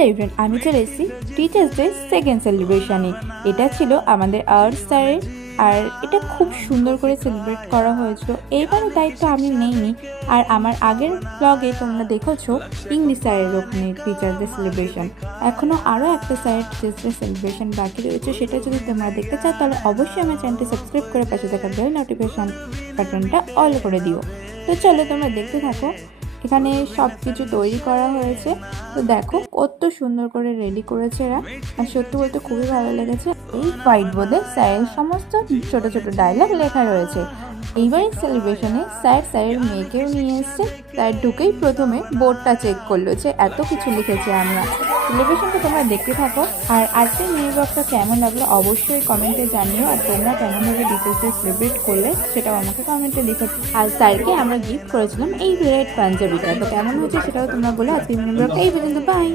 Hello everyone, আমি চলে এসেছি টিচার্স ডে সেকেন্ড সেলিব্রেশনে। এটা ছিল আমাদের আর্ট স্যারের, আর এটা খুব সুন্দর করে সেলিব্রেট করা হয়েছিল। এইবারের দায়িত্ব আমি নেইনি, আর আমার আগের ব্লগে তোমরা দেখেছো ইংলিশ স্যারের ওখানে টিচার্স ডে সেলিব্রেশন। এখনও আরও একটা স্যারের টিচার্স ডে সেলিব্রেশন বাকি রয়েছে, সেটা যদি তোমরা দেখতে চাও তাহলে অবশ্যই আমার চ্যানেলটি সাবস্ক্রাইব করে পাশে থাকা বেল নোটিফিকেশন বাটনটা অল করে দিও। তো চলো তোমরা দেখতে থাকো। এখানে সব কিছু তৈরি করা হয়েছে, তো দেখো কত সুন্দর করে রেডি করেছে এরা, আর সত্যি বলতে খুবই ভালো লেগেছে। এই হোয়াইট বোর্ডে স্যারের সমস্ত ছোট ছোট ডায়লগ লেখা রয়েছে। এইবারের সেলিব্রেশনে স্যারের মেয়েকেও নিয়ে এসছে। স্যার ঢুকেই প্রথমে বোর্ডটা চেক করলো যে এত কিছু লিখেছে আমরা। সেলিব্রেশনটা তোমরা দেখতে থাকো, আর আজকের মেয়ে ব্লগটা কেমন লাগলো অবশ্যই কমেন্টে জানিও, আর তোমরা কেমনভাবে টিচার্স ডে সেলিব্রেট করলে সেটাও আমাকে কমেন্টে লিখো। আর স্যারকে আমরা গিফট করেছিলাম এই রেড পাঞ্জাবিটা, তো কেমন হয়েছে সেটাও তোমরা বলে আজকের মেয়ে ব্লগটা এই পর্যন্ত। বাই।